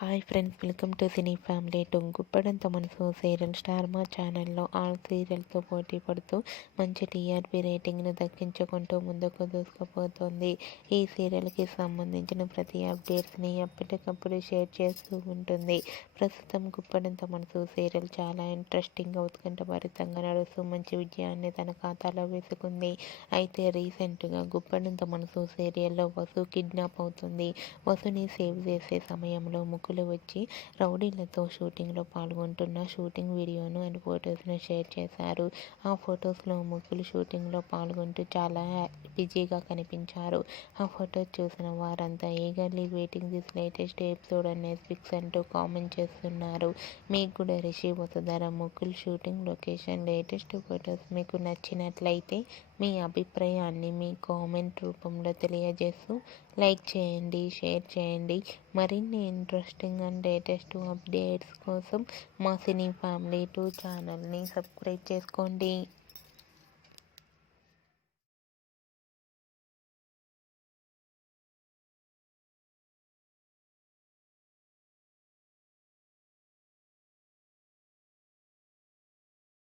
Hi friends, welcome to cine family two. Guppedantha Manasu serial star మా ఛానల్లో all సీరియల్తో పోటీ పడుతూ మంచి టీఆర్పీ రేటింగ్ను దక్కించుకుంటూ ముందుకు దూసుకుపోతుంది. ఈ సీరియల్కి సంబంధించిన ప్రతి అప్డేట్స్ని ఎప్పటికప్పుడు షేర్ చేస్తూ ఉంటుంది. ప్రస్తుతం గుప్పడంత మనసు సీరియల్ చాలా ఇంట్రెస్టింగ్గా ఉత్కంఠభరితంగా నడుస్తూ మంచి విజయాన్ని తన ఖాతాలో వేసుకుంది. అయితే రీసెంట్గా గుప్పడంత మనసు సీరియల్లో వసు కిడ్నాప్ అవుతుంది. వసుని సేవ్ చేసే సమయంలో ముగ్గులు వచ్చి రౌడీలతో షూటింగ్లో పాల్గొంటున్న షూటింగ్ వీడియోను అండ్ ఫొటోస్ను షేర్ చేశారు. ఆ ఫొటోస్లో ముగ్గులు షూటింగ్లో పాల్గొంటూ చాలా బిజీగా కనిపించారు. ఆ ఫొటోస్ చూసిన వారంతా eagerly waiting this latest episode అనే పిక్స్ అంటూ కామెంట్ చేస్తున్నారు. మీకు కూడా రిషి వసుధర ముగ్గులు షూటింగ్ లొకేషన్ లేటెస్ట్ ఫొటోస్ మీకు నచ్చినట్లయితే మీ అభిప్రాయాన్ని మీ కామెంట్ రూపంలో తెలియజేస్తూ లైక్ చేయండి, షేర్ చేయండి. మరిన్ని ఇంట్రెస్టింగ్ అండ్ లేటెస్ట్ అప్డేట్స్ కోసం మా సినీ ఫ్యామిలీ 2 ఛానల్ని సబ్స్క్రైబ్ చేసుకోండి.